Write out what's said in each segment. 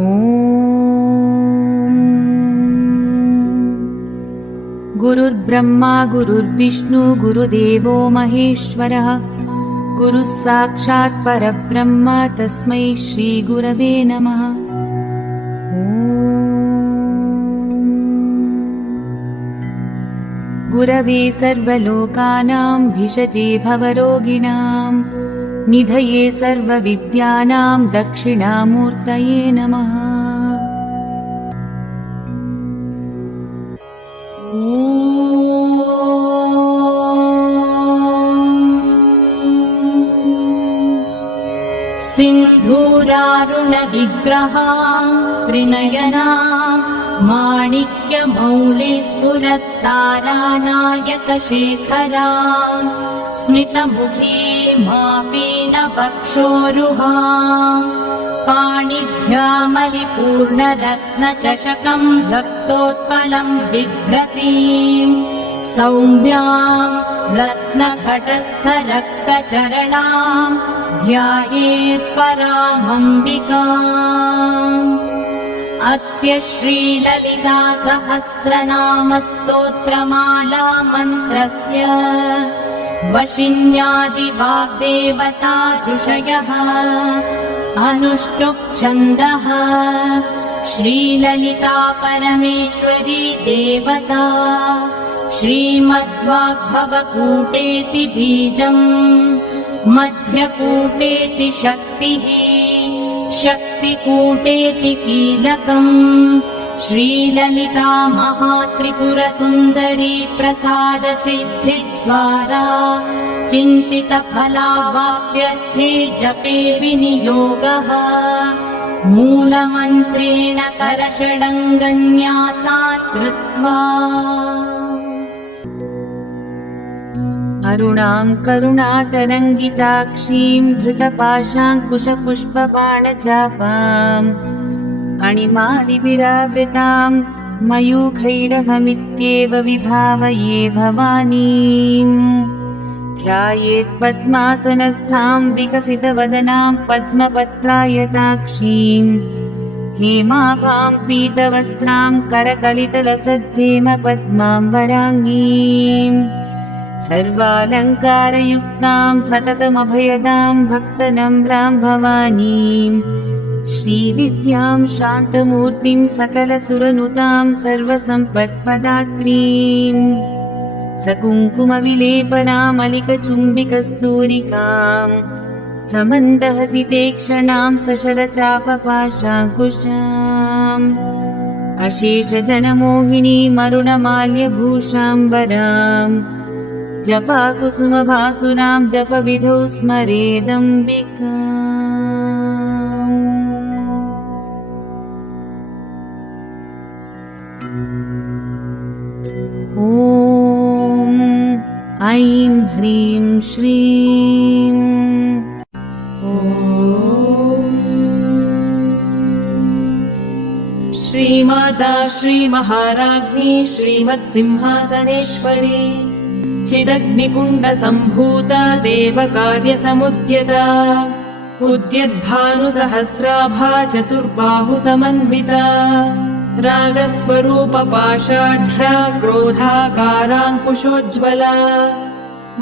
ॐ गुरुर्ब्रह्मा गुरुर्विष्णु गुरुदेवो महेश्वरः गुरुः साक्षात् परब्रह्म तस्मै श्रीगुरवे नमः। गुरवे सर्वलोकानां भिषजे भवरोगिणां निधये सर्वविद्यानां दक्षिणामूर्तये नमः। सिन्धूरारुणविग्रहां त्रिनयनां माणिक्यमौलिस्फुरत्तारानायकशेखरां स्मितमुखीमापीनवक्षोरुहां पाणिभ्यामलिपूर्णरत्नचषकं रक्तोत्पलं बिभ्रतीं सौम्यां रत्नघटस्थरक्तचरणां ध्यायेत् परामम्बिकाम्। अस्य श्रीललिता सहस्रनामस्तोत्रमाला मन्त्रस्य वशिन्यादिवाग्देवता ऋषयः अनुष्टुप् छन्दः श्रीललिता परमेश्वरी देवता श्रीमद्वाग्भवकूटेति बीजम् मध्यकूटेति शक्तिः शक्तिकूटेति कीलकम् श्रीललिता महात्रिपुरसुन्दरी प्रसादसिद्धिद्वारा चिन्तितफलावाप्त्यर्थे जपे विनियोगः मूलमन्त्रेण करषडङ्गन्यासात् कृत्वा। अरुणां करुणातरङ्गिताक्षीं धृतपाशाङ्कुशपुष्पबाणचापाम् अणिमादिभिरावृतां मयूखैरहमित्येव विभावये भवानीम्। ध्यायेत् पद्मासनस्थां विकसितवदनां पद्मपत्रायताक्षीं हेमाभां पीतवस्त्रां करकलितलसद्धेमपद्माम्बराङ्गीम् सर्वालङ्कारयुक्तां सततमभयदां भक्तनम्रां भवानीं श्रीविद्यां शान्तमूर्तिं सकलसुरनुतां सर्वसम्पत्पदात्रीं सकुङ्कुमविलेपनामलिकचुम्बिकस्तूरिकां समन्दहसितेक्षणां सशरचापपाशाङ्कुशाम् अशेषजनमोहिनीमरुणमाल्यभूषाम्बराम् जपाकुसुमभासुरां जपविधौ स्मरेदम्बिकाम्। ॐ ऐं ह्रीं श्रीं श्रीमाता श्रीमहाराज्ञी श्रीमत्सिंहासनेश्वरी चिदग्निकुण्डसम्भूता देवकार्यसमुद्यता उद्यद्भानुसहस्राभा चतुर्बाहुसमन्विता रागस्वरूपपाषाढ्या क्रोधाकाराङ्कुशोज्ज्वला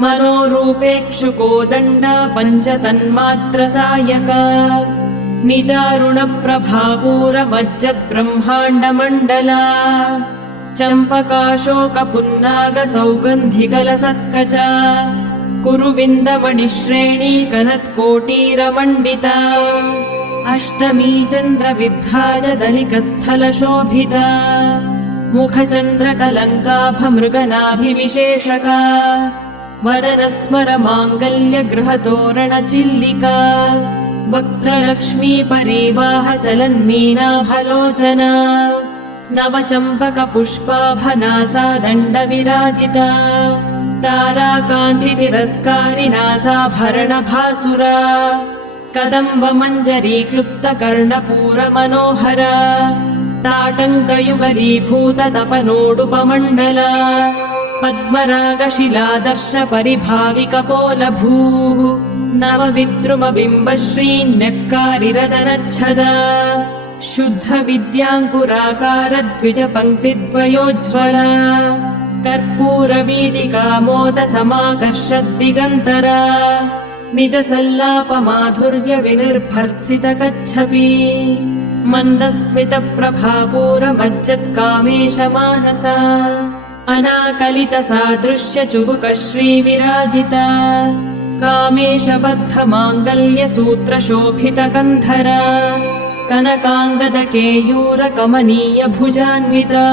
मनोरूपेक्षुकोदण्डा पञ्चतन्मात्रसायका निजारुणप्रभापूरमज्जद्ब्रह्माण्डमण्डला चम्पकाशोकपुन्नागसौगन्धिकलसत्कचा कुरुविन्दमणिश्रेणी कनत्कोटीरमण्डिता अष्टमी चन्द्रविभ्राजदलिकस्थलशोभिता मुखचन्द्रकलङ्काभमृगनाभिविशेषका वदनस्मरमाङ्गल्यगृहतोरणचिल्लिका वक्त्रलक्ष्मी परिवाहचलन्मीनाभलोचना नवचम्पकपुष्पाभनासा दण्डविराजिता ताराकान्तितिरस्कारिनासाभरणभासुरा कदम्बमञ्जरीक्लुप्तकर्णपूरमनोहरा ताटङ्कयुगलीभूततपनोडुपमण्डला पद्मरागशिलादर्शपरिभाविकपोलभूः नवविद्रुमबिम्बश्रीन्यक्कारिरदनच्छदा शुद्धविद्याङ्कुराकारद्विजपङ्क्तिद्वयोज्ज्वला कर्पूरवीटिकामोदसमाकर्षद्दिगन्तरा निजसल्लापमाधुर्यविनिर्भर्त्सितकच्छपि मन्दस्मितप्रभापूरमज्जत्कामेशमानसा अनाकलितसादृश्यचुबुकश्रीविराजिता कामेशबद्धमाङ्गल्यसूत्रशोभितकन्धरा कनकाङ्गदकेयूरकमनीयभुजान्विता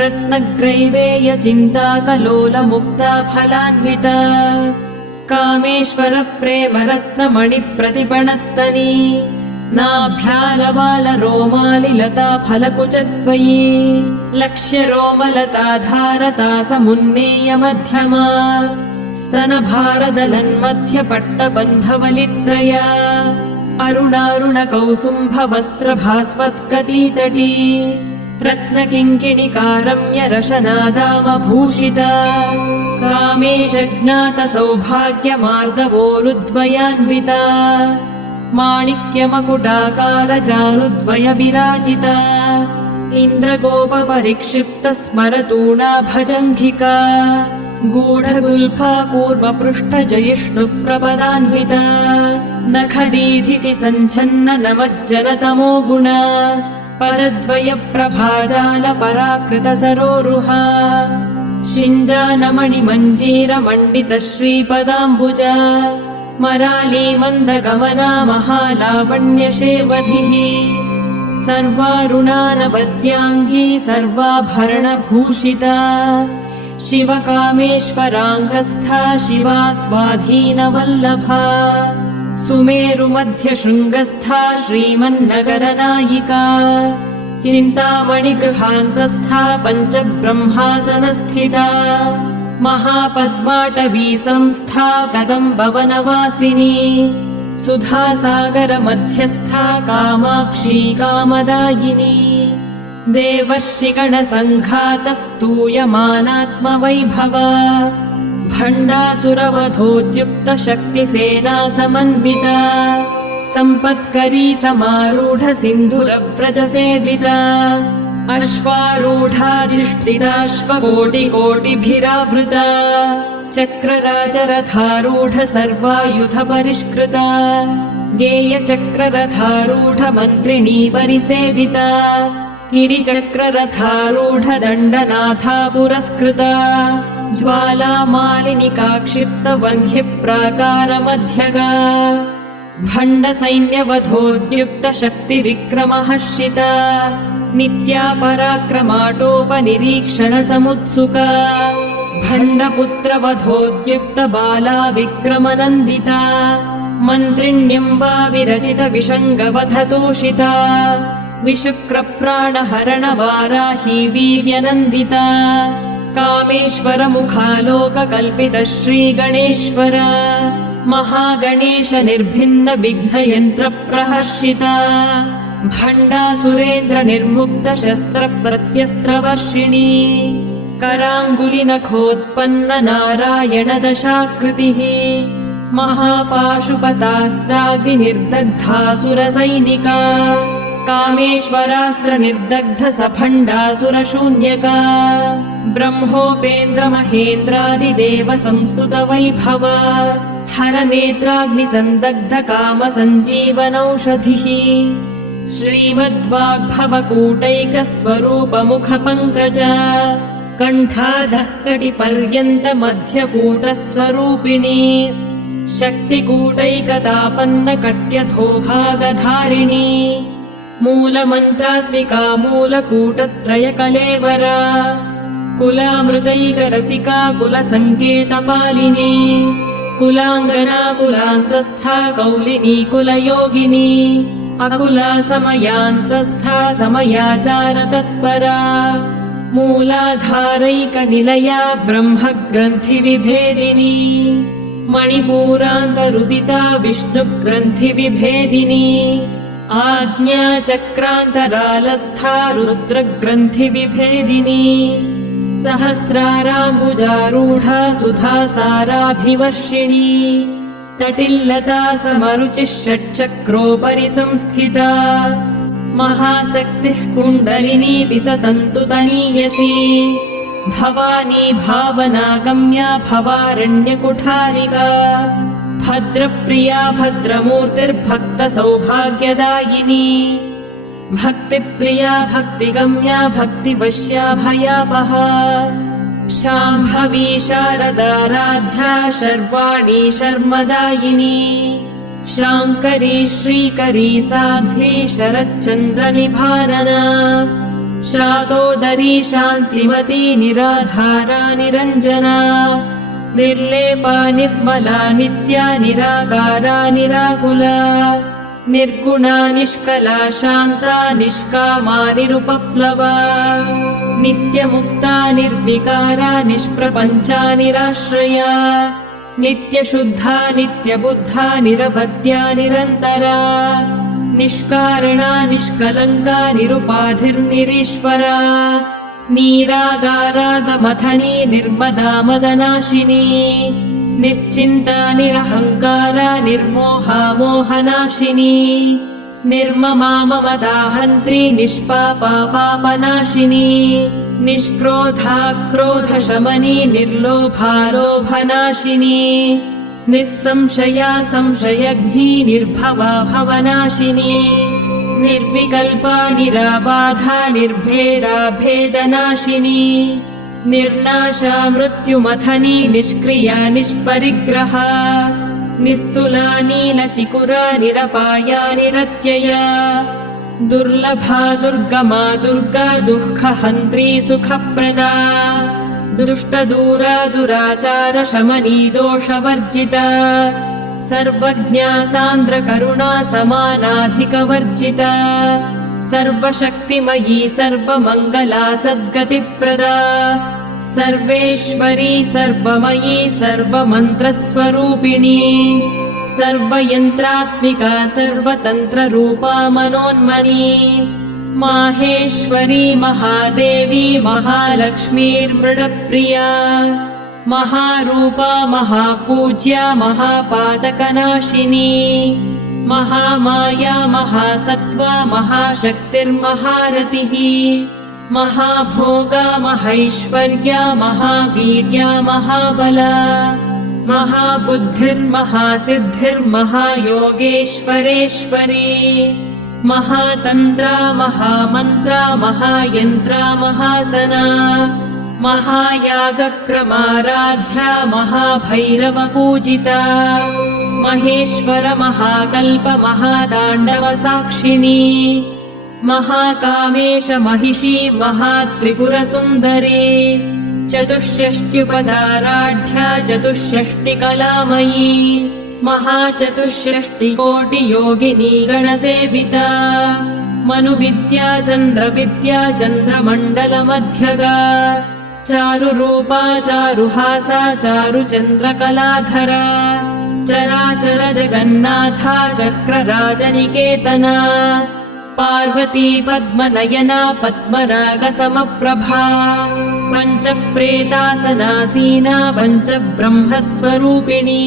रत्नग्रैवेयचिन्ताकलोलमुक्ता फलान्विता कामेश्वरप्रेमरत्नमणिप्रतिपणस्तनी नाभ्यालबालरोमालिलता फलकुचद्वयी लक्ष्यरोमलताधारता समुन्नेयमध्यमा स्तनभारदलन्मध्यपट्टबन्धवलित्रया अरुणारुणकौसुम्भवस्त्रभास्वत्कटीतटी रत्नकिङ्किणिकारम्यरशनादामभूषिता कामेशज्ञातसौभाग्यमार्दवोरुद्वयान्विता माणिक्यमकुटाकारजानुद्वयविराजिता इन्द्रगोपपरिक्षिप्तस्मरतूणाभजङ्घिका गूढगुल्फा कूर्मपृष्ठजयिष्णुप्रपदान्विता नखदीधिति सञ्छन्न नमज्जनतमो गुणा पदद्वयप्रभाजालपराकृतसरोरुहा शिञ्जानमणिमञ्जीरमण्डितश्रीपदाम्बुजा मरालीमन्दगमना महालावण्यशेवधिः सर्वारुणानवद्याङ्गी सर्वाभरणभूषिता शिवकामेश्वराङ्गस्था शिवा स्वाधीनवल्लभा सुमेरुमध्यशृङ्गस्था श्रीमन्नगरनायिका चिन्तामणिगृहान्तस्था पञ्चब्रह्मासनस्थिता महापद्माटवी संस्था कदम्बवनवासिनी सुधासागरमध्यस्था कामाक्षी कामदायिनी देवर्षिगणसङ्घातस्तूयमानात्मवैभवा भण्डासुरवधोद्युक्तशक्तिसेना समन्विता सम्पत्करी समारूढसिन्धुरव्रजसेविता अश्वारूढाधिष्ठिताश्वकोटिकोटिभिरावृता चक्रराजरथारूढ सर्वायुधपरिष्कृता गेयचक्ररथारूढमन्त्रिणी परिसेविता गिरिचक्ररथारूढदण्डनाथा पुरस्कृता ज्वालामालिनिकाक्षिप्तवह्निप्राकारमध्यगा भण्डसैन्यवधोद्युक्तशक्तिविक्रमहर्षिता नित्या पराक्रमाटोपनिरीक्षणसमुत्सुका भण्डपुत्रवधोद्युक्तबाला विक्रमनन्दिता मन्त्रिण्यम्बा विरचितविषङ्गवधतोषिता विशुक्रप्राणहरणवाराही वीर्यनन्दिता कामेश्वरमुखालोककल्पितश्रीगणेश्वर महागणेशनिर्भिन्नविघ्नयन्त्रप्रहर्षिता भण्डासुरेन्द्रनिर्मुक्तशस्त्रप्रत्यस्त्रवर्षिणी कराङ्गुलिनखोत्पन्ननारायणदशाकृतिः महापाशुपतास्त्राग्निर्दग्धासुरसैनिका कामेश्वरास्त्रनिर्दग्धसफण्डासुरशून्यका ब्रह्मोपेन्द्रमहेन्द्रादिदेवसंस्तुतवैभवा हरनेत्राग्निसन्दग्धकामसञ्जीवनौषधिः श्रीमद्वाग्भवकूटैकस्वरूपमुखपङ्कजा कण्ठाधः कटिपर्यन्तमध्यकूटस्वरूपिणी शक्तिकूटैकतापन्नकट्यथोभागधारिणी मूलमन्त्रात्मिका मूलकूटत्रयकलेवरा कुलामृतैकरसिका कुलसङ्केतपालिनी कुलाङ्गना कुलान्तस्था कौलिनी कुलयोगिनी अकुला समयान्तस्था समयाचारतत्परा मूलाधारैकनिलया ब्रह्मग्रन्थिविभेदिनी मणिपूरान्तरुदिता विष्णुग्रन्थिविभेदिनी आज्ञाचक्रान्तरालस्था रुद्रग्रन्थिविभेदिनी सहस्राराम्बुजारूढा सुधासाराभिवर्षिणी तटिल्लता समरुचिः षट्चक्रोपरि संस्थिता महाशक्तिः कुण्डलिनी विसतन्तु तनीयसी भवानी भावनागम्या भवारण्यकुठारिका भद्रप्रिया भद्रमूर्तिर्भक्तसौभाग्यदायिनी भक्तिप्रिया भक्तिगम्या भक्तिवश्या भयापहा शाम्भवी शारदाराध्या शर्वाणी शर्मदायिनी शाङ्करी श्रीकरी साध्वी शरच्चन्द्रनिभानना शातोदरी शान्तिमती निराधारा निरञ्जना निर्लेपा निर्मला नित्या निराकारा निराकुला निर्गुणा निष्कला शान्ता निष्कामा निरुपप्लवा नित्यमुक्ता निर्विकारा निष्प्रपञ्चा निराश्रया नित्यशुद्धा नित्यबुद्धा निरवध्या निरन्तरा निष्कारणा निष्कलङ्का निरुपाधिर्निरीश्वरा नीरागारागमथनी निर्मदा मदनाशिनी निश्चिन्ता निरहङ्कारा निर्मोहा मोहनाशिनी निर्ममा ममदाहन्त्री निष्पापा पापनाशिनी निष्क्रोधा क्रोधशमनी निर्लोभा लोभनाशिनी निस्संशया संशयघ्नी निर्भवा भवनाशिनी निर्विकल्पा निराबाधा निर्भेदा भेदनाशिनी निर्नाशा मृत्युमथनी निष्क्रिया निष्परिग्रहा निस्तुला नीलचिकुरा निरपाया निरत्यया दुर्लभा दुर्गमा दुर्गा दुःखहन्त्री सुखप्रदा दुष्टदूरा दुराचार शमनी दोषवर्जिता सर्वज्ञा सान्द्रकरुणा समानाधिकवर्जिता सर्वशक्तिमयी सर्वमङ्गला सद्गतिप्रदा सर्वेश्वरी सर्वमयी सर्वमन्त्रस्वरूपिणी सर्वयन्त्रात्मिका सर्वतन्त्ररूपा मनोन्मनी माहेश्वरी महादेवी महालक्ष्मीर्मृडप्रिया महारूपा महापूज्या महापातकनाशिनी महामाया महासत्त्वा महाशक्तिर्महारतिः महाभोगा महैश्वर्या महावीर्या महाबला महाबुद्धिर्महासिद्धिर्महायोगेश्वरेश्वरी महातन्त्रा महामन्त्रा महायन्त्रा महासना महायागक्रमाराध्या महाभैरवपूजिता महेश्वर महाकल्प महाताण्डवसाक्षिणी महाकामेश महिषी महात्रिपुरसुन्दरी चतुष्षष्ट्युपचाराढ्या चतुष्षष्टिकलामयी महाचतुष्षष्टिकोटियोगिनी गणसेविता मनुविद्या चन्द्रविद्या चन्द्रमण्डलमध्यगा चारुरूपा चारुहासा चारुचन्द्रकलाधरा चराचर जगन्नाथा चक्रराजनिकेतना पार्वती पद्मनयना पद्मरागसमप्रभा पञ्चप्रेतासनासीना पञ्चब्रह्मस्वरूपिणी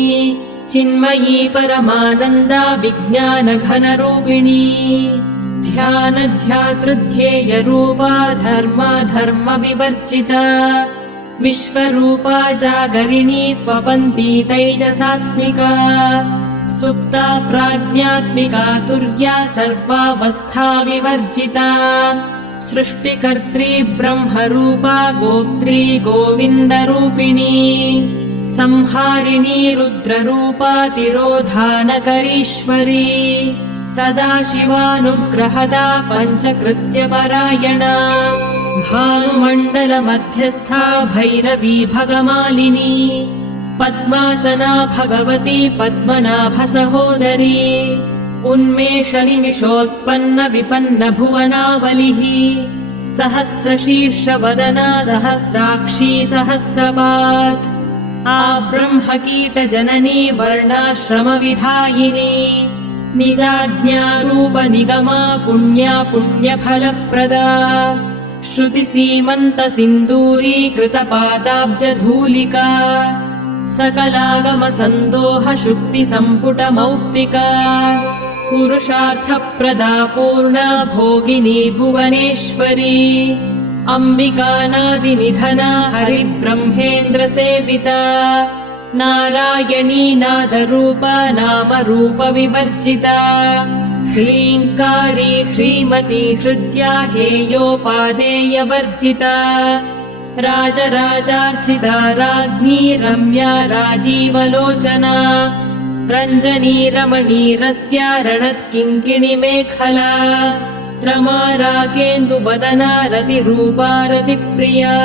चिन्मयी परमानन्दा विज्ञानघनरूपिणी ध्यानध्यातृध्येयरूपा धर्माधर्मविवर्जिता विश्वरूपा जागरिणी स्वपन्ती तैजसात्मिका सुप्ता प्राज्ञात्मिका तुर्या सर्वावस्था विवर्जिता सृष्टिकर्त्री ब्रह्मरूपा गोप्त्री गोविन्दरूपिणी संहारिणी रुद्ररूपा तिरोधानकरीश्वरी सदाशिवानुग्रहदा पञ्चकृत्यपरायणा भानुमण्डलमध्यस्था भैरवी भगमालिनी पद्मासना भगवती पद्मनाभसहोदरी उन्मेषनिमिषोत्पन्न विपन्न भुवनावलिः सहस्रशीर्षवदना सहस्राक्षी सहस्रपात् आब्रह्मकीटजननी वर्णाश्रमविधायिनी निजाज्ञारूपनिगमा पुण्या पुण्यफलप्रदा श्रुतिसीमन्तसिन्दूरीकृतपादाब्जधूलिका सकलागमसन्दोहशुक्तिसम्पुटमौक्तिका पुरुषार्थप्रदा पूर्णा भोगिनी भुवनेश्वरी अम्बिकानादिनिधना हरिब्रह्मेन्द्रसेविता नारायणी नादरूपा नामरूपविवर्जिता ह्रीङ्कारी ह्रीमती हृद्या हेयोपादेयवर्जिता राजराजार्चिता राज्ञी रम्या राजीवलोचना रञ्जनी रमणीरस्या रणत्किङ्किणिमेखला रमा राकेन्दुवदना रतिरूपा रतिप्रिया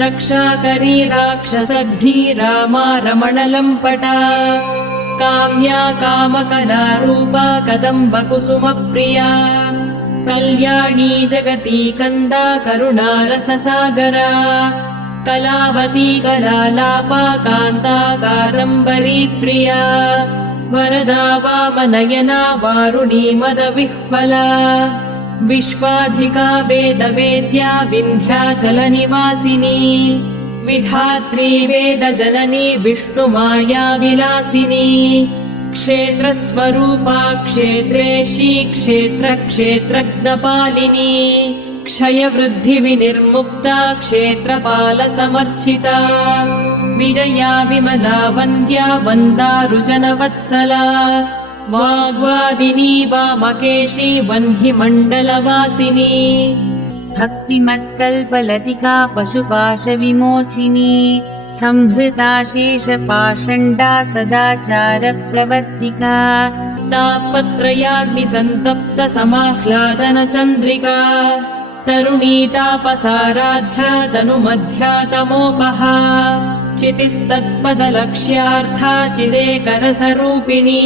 रक्षाकरी राक्षसघ्नी रामा रमणलम्पटा काम्या कामकला रूपा कदम्बकुसुमप्रिया कल्याणी जगती कन्दा करुणारससागरा कलावती कलालापा कान्ता कादम्बरी प्रिया वरदा वामनयना वारुणी मदविह्वला विश्वाधिका वेदवेद्या विन्ध्याचलनिवासिनी विधात्री वेदजननी विष्णुमाया विलासिनी क्षेत्रस्वरूपा क्षेत्रेशी क्षेत्रक्षेत्रज्ञपालिनी क्षयवृद्धिविनिर्मुक्ता क्षेत्रपालसमर्चिता विजया विमला वन्द्या वन्दारुजनवत्सला वाग्वादिनी वामकेशी वह्निमण्डलवासिनी भक्तिमत्कल्पलतिका पशुपाशविमोचिनी संहृता शेषपाषण्डा सदाचारप्रवर्तिका तापत्रयाग्निसन्तप्त समाह्लादनचन्द्रिका तरुणी तापसाराध्या तनुमध्या तमोपहा चितिस्तत्पदलक्ष्यार्था चिदेकरसरूपिणी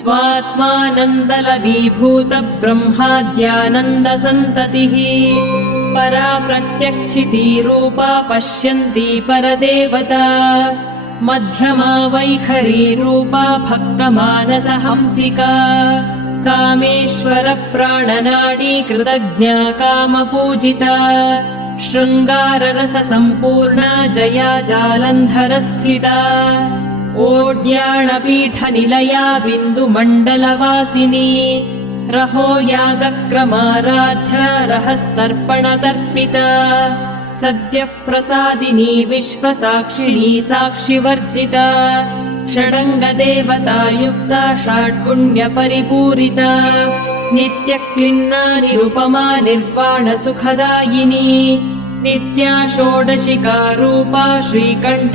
स्वात्मानन्दलवीभूत ब्रह्माद्यानन्दसन्ततिः परा प्रत्यक्षिती रूपा पश्यन्ती परदेवता मध्यमा वैखरी रूपा भक्तमानसहंसिका कामेश्वर प्राणनाडी कृतज्ञा कामपूजिता शृङ्गाररससम्पूर्णा जया जालन्धरस्थिता ओड्याणपीठनिलया बिन्दुमण्डलवासिनी रहो यागक्रमाराध्या रहस्तर्पणतर्पिता सद्यः प्रसादिनी विश्वसाक्षिणी साक्षिवर्जिता षडङ्गदेवतायुक्ता षड्गुण्यपरिपूरिता नित्यक्लिन्ना निरुपमा निर्वाणसुखदायिनी नित्या षोडशिका रूपा श्रीकण्ठार्धशरीरिणी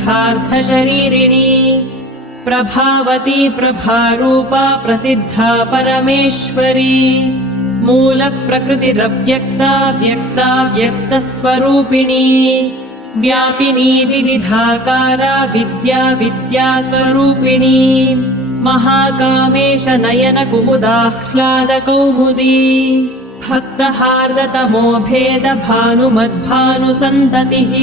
प्रभावती प्रभारूपा प्रसिद्धा परमेश्वरी मूलप्रकृतिरव्यक्ता व्यक्ता व्यक्तस्वरूपिणी व्यापिनी विविधाकारा विद्या विद्यास्वरूपिणी महाकामेश नयन कुमुदाह्लादकौमुदी भक्तहार्दतमो भेद भानुमद्भानुसन्ततिः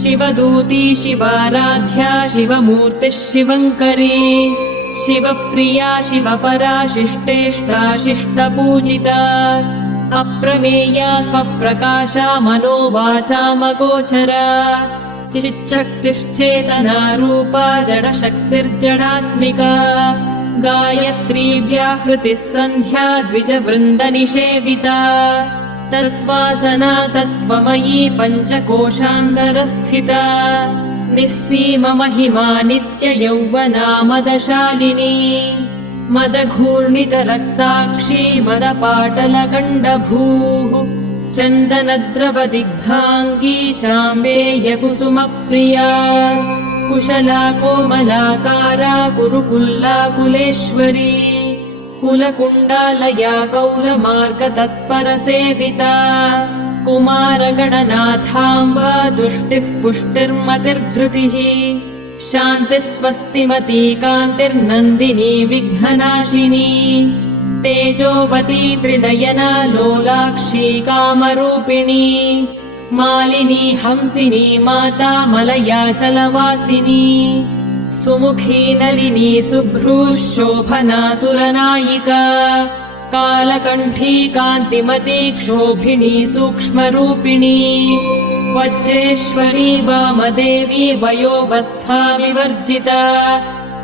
शिवदूती शिवाराध्या शिवमूर्तिः शिवङ्करी शिवप्रिया शिवपरा शिष्टेष्टा शिष्टपूजिता अप्रमेया स्वप्रकाशा मनोवाचामगोचरा चिच्छक्तिश्चेतना रूपा जडशक्तिर्जडात्मिका गायत्री व्याहृतिः सन्ध्या द्विजवृन्दनिषेविता तत्त्वासना तत्त्वमयी पञ्चकोशान्तरस्थिता निःसीममहिमा नित्ययौवना मदशालिनी मदघूर्णितरक्ताक्षी मदपाटलगण्डभूः चन्दनद्रवदिग्धाङ्गी चाम्बेयकुसुमप्रिया कुशला कोमलाकारा कुरुकुल्लाकुलेश्वरी कुलकुण्डालया कौलमार्गतत्परसेविता कुमारगणनाथाम्बा दुष्टिः पुष्टिर्मतिर्धृतिः शान्तिस्वस्तिमती कान्तिर्नन्दिनी विघ्ननाशिनी तेजोवती त्रिनयना लोलाक्षी कामरूपिणी मालिनी हंसिनी माता मलयाचलवासिनी सुमुखी नलिनी शुभ्रूः शोभना सुरनायिका कालकण्ठी कान्तिमती क्षोभिणी सूक्ष्मरूपिणी वज्रेश्वरी वामदेवी वयोवस्था विवर्जिता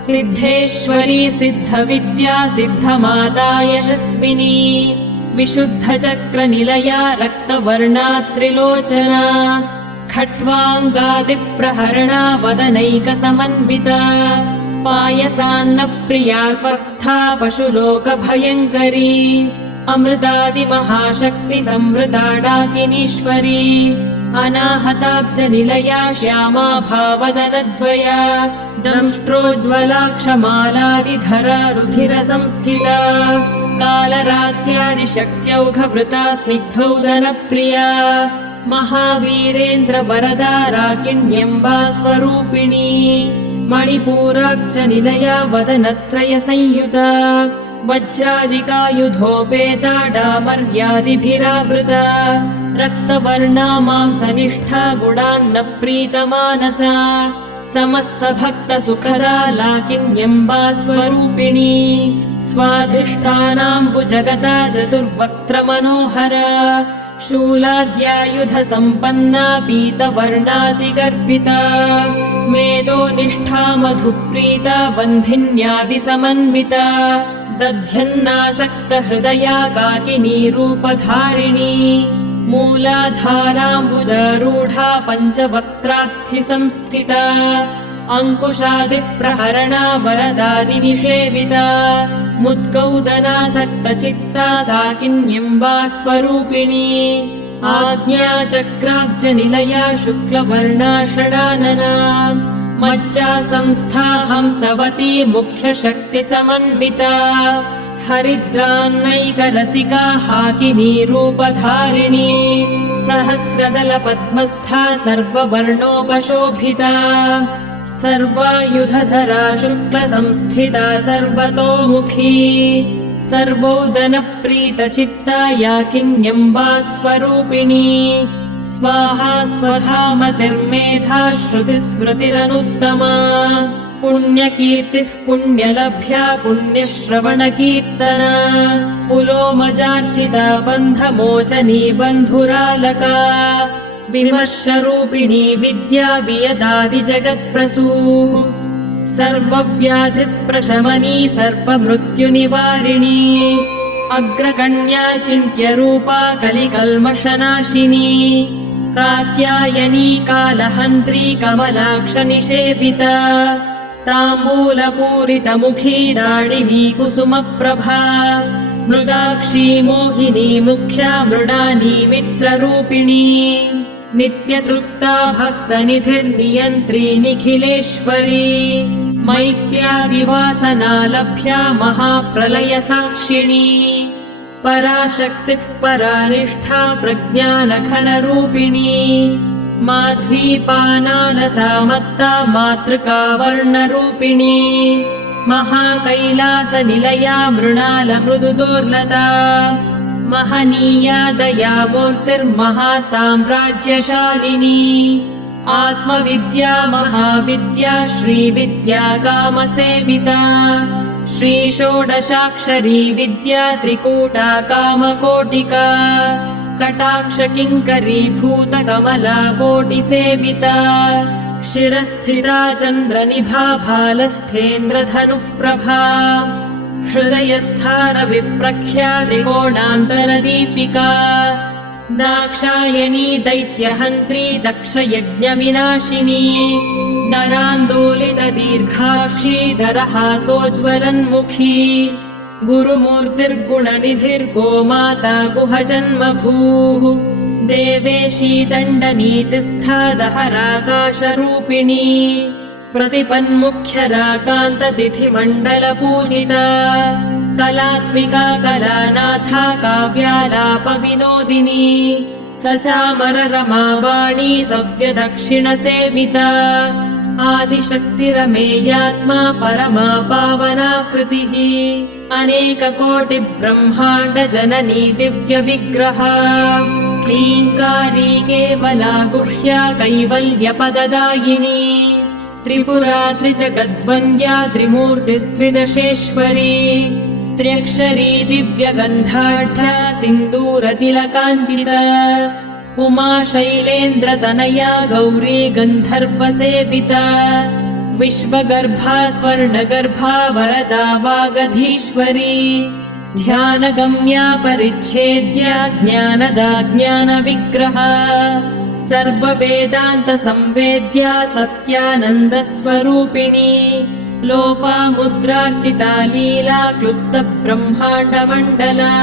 सिद्धेश्वरी सिद्धविद्या सिद्धमाता यशस्विनी विशुद्धचक्रनिलया रक्तवर्णा त्रिलोचना खट्वाङ्गादिप्रहरणा वदनैकसमन्विता पायसान्नप्रिया त्वत्स्था पशुलोकभयङ्करी अमृतादिमहाशक्ति संवृता डाकिनीश्वरी अनाहताब्जनिलया श्यामा भावदनद्वया दंष्ट्रोज्ज्वलाक्षमालादिधरा रुधिरसंस्थिता कालरात्र्यादिशक्त्यौघभृता स्निग्धौदनप्रिया महावीरेन्द्रवरदा राकिण्यम्बा स्वरूपिणी मणिपूराब्जनिलया वदनत्रयसंयुता वज्रादिकायुधोपेता डामर्यादिभिरावृता रक्तवर्णा मांसनिष्ठा गुणान्नप्रीतमानसा समस्तभक्तसुखदा लाकिन्यम्बा स्वरूपिणी स्वाधिष्ठानाम्बुजगता चतुर्वक्त्रमनोहरा शूलाद्यायुधसम्पन्ना पीतवर्णातिगर्विता मेदोनिष्ठा मधुप्रीता बन्धिन्यादिसमन्विता दध्यन्नासक्तहृदया काकिनीरूपधारिणी मूलाधाराम्बुजारूढा पञ्चवक्त्रास्थिसंस्थिता अङ्कुशादिप्रहरणा वरदादिनिषेविता मुद्गौदनासक्तचित्ता साकिन्यम्बा स्वरूपिणी आज्ञाचक्राब्जनिलया शुक्लवर्णा षडानना मज्जा संस्था हंसवती मुख्यशक्तिसमन्विता हरिद्रान्नैकरसिका हाकिनीरूपधारिणी सहस्रदलपद्मस्था सर्ववर्णोपशोभिता सर्वायुधधरा शुक्लसंस्थिता सर्वतोमुखी सर्वोदनप्रीतचित्ता याकिन्यम्बा स्वरूपिणी स्वाहा स्वधा मतिर्मेधा श्रुतिस्मृतिरनुत्तमा पुण्यकीर्तिः पुण्यलभ्या पुण्यश्रवणकीर्तना पुलोमजार्चिता बन्धमोचनी बन्धुरालका विमर्शरूपिणी विद्या वियदादिजगत्प्रसूः सर्वव्याधिप्रशमनी सर्वमृत्युनिवारिणी अग्रगण्या चिन्त्यरूपा कलिकल्मषनाशिनी कात्यायनी कालहन्त्री कमलाक्षनिषेविता ताम्बूलपूरितमुखी दाडिमी कुसुमप्रभा मृगाक्षी मोहिनी मुख्या मृडानी मित्ररूपिणी नित्यतृप्ता भक्तनिधिर्नियन्त्री निखिलेश्वरी मैत्यादिवासनालभ्या महाप्रलयसाक्षिणी पराशक्तिः परानिष्ठा प्रज्ञानघनरूपिणी माध्वीपानालसामत्ता मातृका वर्णरूपिणी महाकैलासनिलया मृणालमृदुदोर्लता महनीया दयामूर्तिर्महासाम्राज्यशालिनी आत्मविद्या महाविद्या श्रीविद्या कामसेविता श्रीषोडशाक्षरी विद्या त्रिकूटा कामकोटिका कटाक्षकिङ्करीभूतकमला कोटिसेविता शिरस्थिता चन्द्रनिभा भालस्थेन्द्रधनुः प्रभा हृदयस्थारविप्रख्या त्रिकोणान्तरदीपिका दाक्षायणी दैत्यहन्त्री दक्षयज्ञविनाशिनी दरान्दोलितदीर्घाक्षी दरहासोज्ज्वलन्मुखी गुरुमूर्तिर्गुणनिधिर्गोमाता गुहजन्मभूः देवेशी दण्डनीतिस्था दहराकाशरूपिणी प्रतिपन्मुख्यराकान्ततिथिमण्डलपूजिता कलात्मिका कलानाथा काव्यालापविनोदिनी सचामररमावाणी सव्यदक्षिणसेविता आदिशक्तिरमेयात्मा परमा पावनाकृतिः अनेककोटिब्रह्माण्डजननी दिव्यविग्रहा क्लीङ्कारी केवला गुह्या कैवल्यपददायिनी त्रिपुरा त्रिजगद्वन्द्या त्रिमूर्तिस्त्रिदशेश्वरी त्र्यक्षरी दिव्यगन्धाढ्या सिन्दूरतिलकाञ्चिता उमा शैलेन्द्रतनया गौरी गन्धर्वसेविता विश्वगर्भा स्वर्णगर्भा वरदा वागधीश्वरी ध्यानगम्या परिच्छेद्या ज्ञानदा ज्ञानविग्रहा सर्ववेदान्तसंवेद्या सत्यानन्दस्वरूपिणी लोपामुद्रार्चिता लीला क्लुप्तब्रह्माण्डमण्डला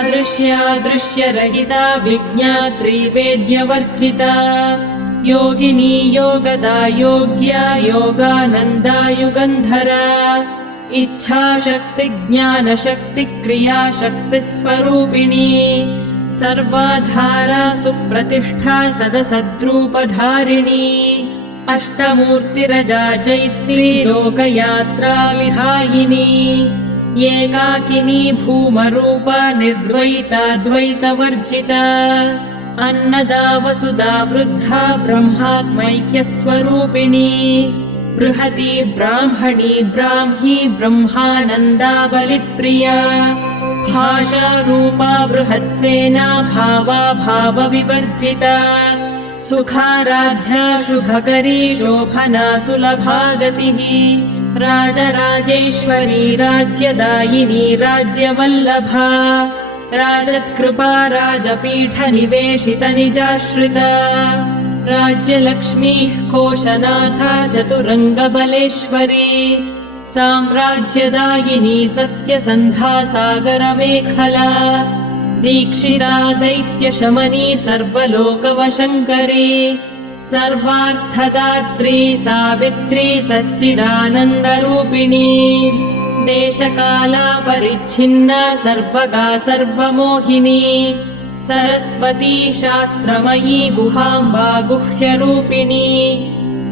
अदृश्यादृश्यरहिता विज्ञात्री वेद्यवर्जिता योगिनी योगदा योग्या योगानन्दा युगन्धरा इच्छाशक्ति ज्ञानशक्ति क्रियाशक्तिस्वरूपिणी सर्वाधारा सुप्रतिष्ठा सदसद्रूपधारिणी अष्टमूर्तिरजा चैत्री लोकयात्रा विधायिनी एकाकिनी भूमरूपा निर्द्वैता द्वैतवर्जिता अन्नदा वसुधा वृद्धा ब्रह्मात्मैक्यस्वरूपिणी बृहती ब्राह्मणी ब्राह्मी ब्रह्मानन्दा बलिप्रिया भाषारूपा बृहत्सेना भावा भावविवर्जिता सुखाराध्या शुभकरी शोभना सुलभा गतिः राजराजेश्वरी राज्यदायिनी राज्यवल्लभा राजत्कृपा राजपीठनिवेशितनिजाश्रिता राज्यलक्ष्मीः कोशनाथा चतुरङ्गबलेश्वरी साम्राज्यदायिनी सत्यसन्धा सागरमेखला दीक्षिता दैत्यशमनी सर्वलोकवशङ्करी सर्वार्थदात्री सावित्री सच्चिदानन्दरूपिणी देशकाला परिच्छिन्ना सर्वगा सर्वमोहिनी सरस्वती शास्त्रमयी गुहाम्बा गुह्यरूपिणी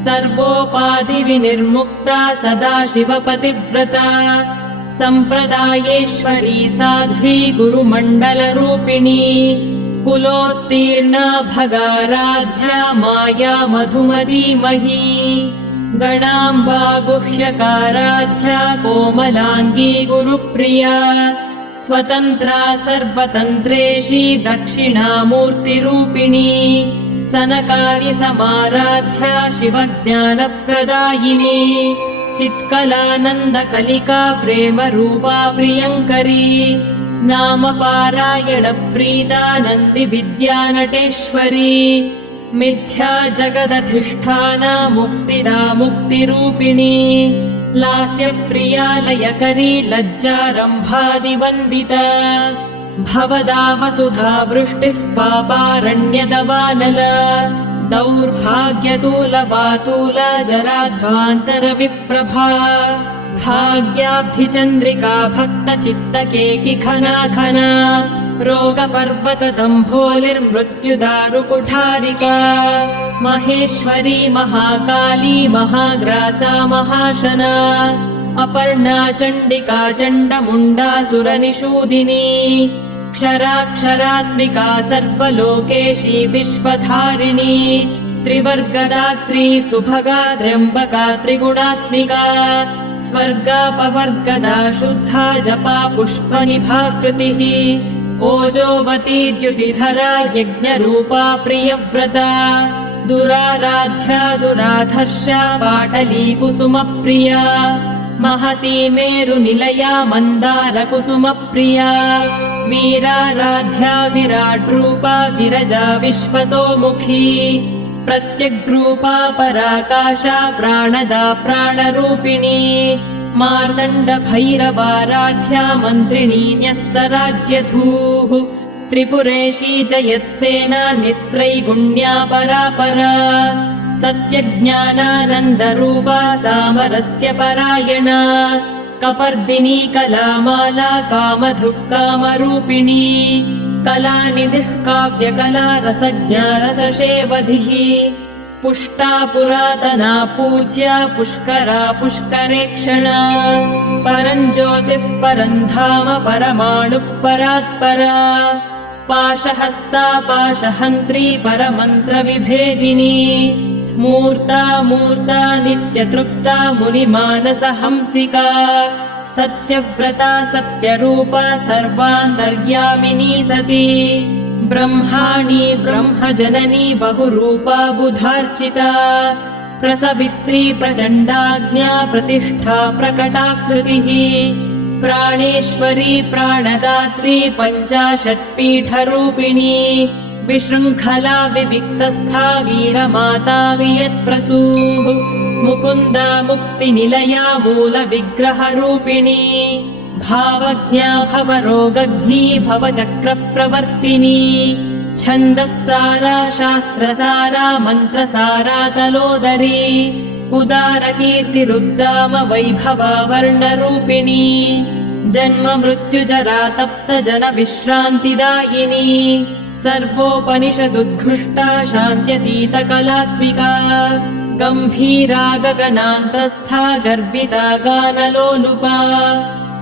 सर्वोपाधिविनिर्मुक्ता सदाशिवपतिव्रता सम्प्रदायेश्वरी साध्वी गुरुमण्डलरूपिणी कुलोत्तीर्णा भगाराध्या माया मधुमतीमही गणाम्बा गुह्यकाराध्या कोमलाङ्गी गुरुप्रिया स्वतन्त्रा सर्वतन्त्रेशी दक्षिणामूर्तिरूपिणी सनकारि समाराध्या शिवज्ञानप्रदायिनी चित्कलानन्दकलिका प्रेमरूपा प्रियङ्करी नामपारायणप्रीता नन्दिविद्यानटेश्वरी मिथ्या जगदधिष्ठाना मुक्तिदा मुक्तिरूपिणी लास्यप्रिया लयकरी लज्जारम्भादिवन्दिता भवदा वसुधा वृष्टिः पापारण्यदवानला दौर्भाग्यतूलवातूला जराध्वान्तरविप्रभा भाग्याब्धिचन्द्रिका भक्तचित्तकेकि खना खना रोगपर्वतदम्भोलिर्मृत्युदारुकुठारिका महेश्वरी महाकाली महाग्रासा महाशना अपर्णा चण्डिका चण्डमुण्डासुरनिषूदिनी क्षराक्षरात्मिका सर्वलोकेशी विश्वधारिणी त्रिवर्गदात्री सुभगा त्र्यम्बका त्रिगुणात्मिका स्वर्गापवर्गदा शुद्धा जपा पुष्पनिभाकृतिः ओजोवती द्युतिधरा यज्ञरूपा प्रियव्रता दुराराध्या दुराधर्षा पाटली कुसुमप्रिया महती मेरुनिलया मन्दारकुसुमप्रिया वीराराध्या विराट्रूपा विरजा विश्वतोमुखी प्रत्यग्रूपा पराकाशा प्राणदा प्राणरूपिणी मार्तण्डभैरवाराध्या मन्त्रिणी न्यस्तराज्यधूः त्रिपुरेशी जयत्सेना निस्त्रैगुण्या परापरा सत्यज्ञानानन्दरूपा सामरस्य परायणा कपर्दिनी कलामाला कामधुक् कामरूपिणी कलानिधिः काव्यकला रसज्ञा रसशेवधिः पुष्टा पुरातना पूज्या पुष्करा पुष्करेक्षणा परञ्ज्योतिः परन्धाम परमाणुः परात्परा पाशहस्ता पाशहन्त्री परमन्त्रविभेदिनी मूर्ता मूर्ता नित्यतृप्ता मुनिमानसहंसिका सत्यव्रता सत्यरूपा सर्वान्तर्यामिनी सती ब्रह्माणी ब्रह्मजननी बहुरूपा बुधार्चिता प्रसवित्री प्रचण्डाज्ञा प्रतिष्ठा प्रकटाकृतिः प्राणेश्वरी प्राणदात्री पञ्चाशत्पीठरूपिणी विशृङ्खला विविक्तस्था वीरमाता वियत्प्रसूः मुकुन्दा मुक्तिनिलया मूलविग्रहरूपिणी भावज्ञा भवरोगघ्नी भवचक्रप्रवर्तिनी छन्दःसारा शास्त्रसारा मन्त्रसारा तलोदरी उदारकीर्तिरुद्दाम वैभवा वर्णरूपिणी जन्म मृत्युजरा तप्त जन विश्रान्तिदायिनी सर्वोपनिषदुद्घुष्टा शान्त्यतीतकलात्मिका गम्भीरा गगनान्तस्था गर्विता गानलोलुपा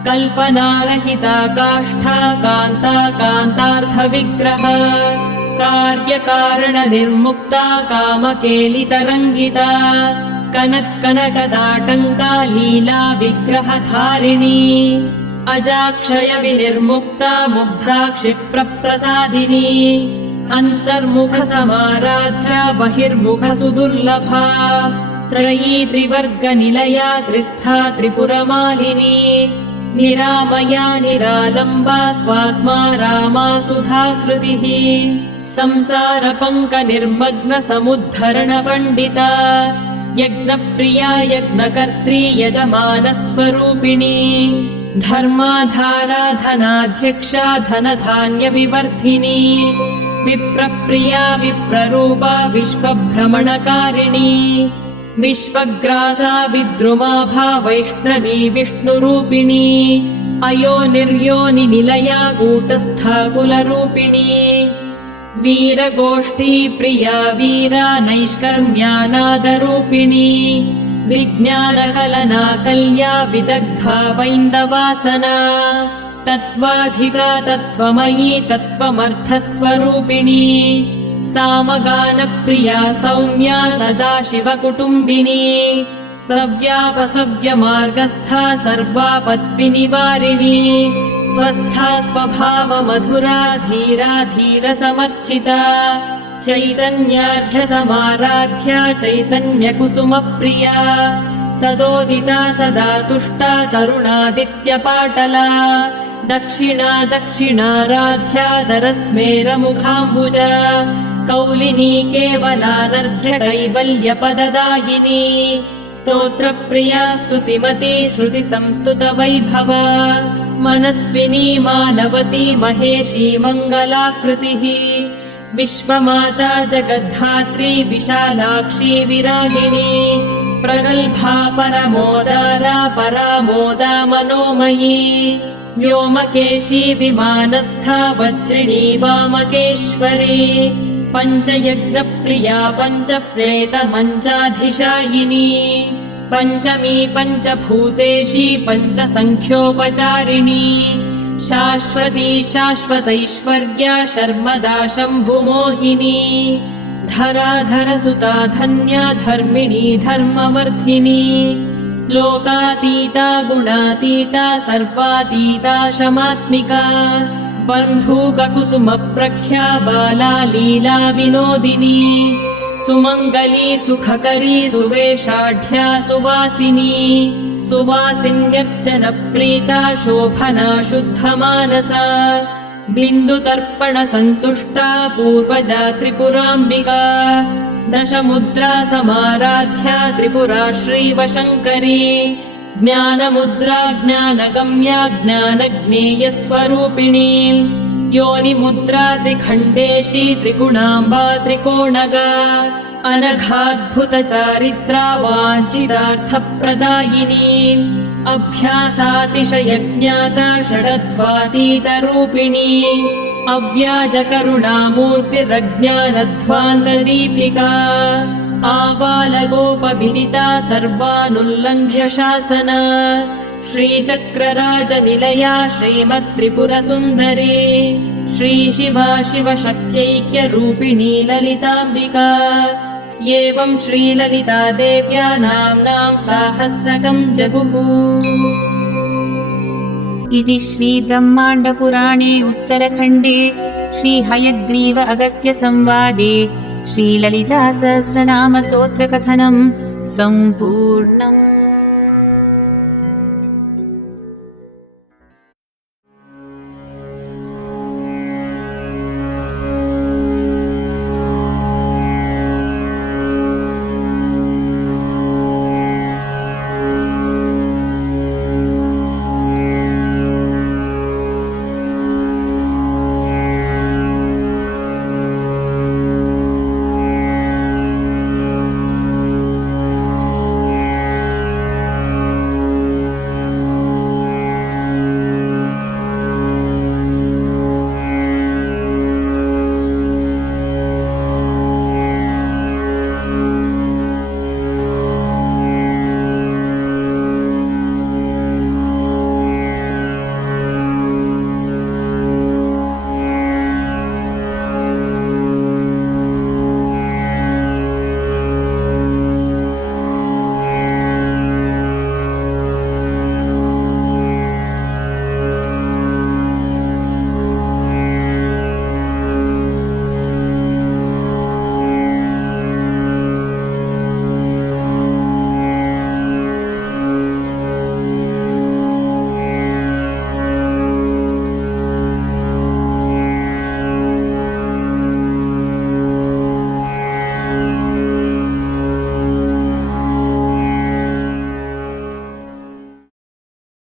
कल्पनारहिता काष्ठा कान्ता कान्तार्थविग्रह कार्यकारणनिर्मुक्ता कामकेलितरङ्गिता कनत्कनकदाटङ्का लीला विग्रहधारिणी अजाक्षय विनिर्मुक्ता मुग्धा क्षिप्रप्रसादिनी अन्तर्मुखसमाराध्या बहिर्मुखसुदुर्लभा त्रयी त्रिवर्गनिलया त्रिस्था त्रिपुरमालिनी निरामया निरालम्बा स्वात्मा रामा सुधाश्रुतिः संसारपङ्कनिर्मग्न समुद्धरण पण्डिता यज्ञप्रिया यज्ञकर्त्री यजमानस्वरूपिणी धर्माधारा धनाध्यक्षा धनधान्यविवर्धिनी विप्रप्रिया विप्ररूपा विश्वभ्रमणकारिणी विश्वग्रासा विद्रुमाभा वैष्णवी विष्णुरूपिणी अयोनिर्योनिनिलया कूटस्था कुलरूपिणी वीरगोष्ठी प्रिया वीरा नैष्कर्म्यानादरूपिणी विज्ञानकलना कल्या विदग्धा वैन्दवासना तत्त्वाधिका तत्त्वमयी तत्त्वमर्थस्वरूपिणी सामगानप्रिया सौम्या सदाशिवकुटुम्बिनी सव्यापसव्यमार्गस्था सर्वापत्विनिवारिणी स्वस्था स्वभावमधुरा धीरा धीरसमर्चिता चैतन्यार्घ्यसमाराध्या चैतन्यकुसुमप्रिया सदोदिता सदा तुष्टा तरुणादित्यपाटला दक्षिणा दक्षिणाराध्या दरस्मेरमुखाम्बुजा कौलिनी केवलानर्घ्य कैवल्यपददायिनी स्तोत्रप्रिया स्तुतिमती श्रुतिसंस्तुतवैभवा मनस्विनी मानवती महेशी मङ्गलाकृतिः विश्वमाता जगद्धात्री विशालाक्षी विरागिणी प्रगल्भा परमोदारा परामोदा मनोमयी व्योमकेशी विमानस्था वज्रिणी वामकेश्वरी पञ्चयज्ञप्रिया पञ्चप्रेतमञ्चाधिशायिनी पञ्चमी पञ्चभूतेशी पञ्चसङ्ख्योपचारिणी शाश्वती शाश्वतैश्वर्या शर्मदा शम्भुमोहिनी धराधरसुता धन्या धर्मिणी धर्मवर्धिनी लोकातीता गुणातीता सर्वातीता शमात्मिका बन्धूककुसुमप्रख्या बाला लीला विनोदिनी सुमङ्गली सुखकरी सुवेशाढ्या सुवासिनी सुवासिन्यर्चनप्रीता शोभना शुद्धमानसा बिन्दुतर्पणसन्तुष्टा पूर्वजा त्रिपुराम्बिका दशमुद्रा समाराध्या त्रिपुरा श्रीवशङ्करी ज्ञानमुद्रा ज्ञानगम्या ज्ञानज्ञेयस्वरूपिणी योनिमुद्रा त्रिखण्डेशी त्रिगुणाम्बा त्रिकोणगा अनघाद्भुतचारित्रा वाञ्छितार्थप्रदायिनी अभ्यासातिशयज्ञाता षडध्वातीतरूपिणी अव्याजकरुणामूर्तिरज्ञानध्वान्तदीपिका आबालगोपविदिता सर्वानुल्लङ्घ्य शासना श्रीचक्रराजनिलया श्रीमत्त्रिपुरसुन्दरी श्रीशिवा शिवशक्त्यैक्यरूपिणी ललिताम्बिका एवं श्रीललिता देव्या नाम्नां साहस्रकं जगुः। इति श्रीब्रह्माण्डपुराणे उत्तरखण्डे श्रीहयग्रीव अगस्त्य संवादे श्रीललितासहस्रनाम स्तोत्रकथनं सम्पूर्णम्।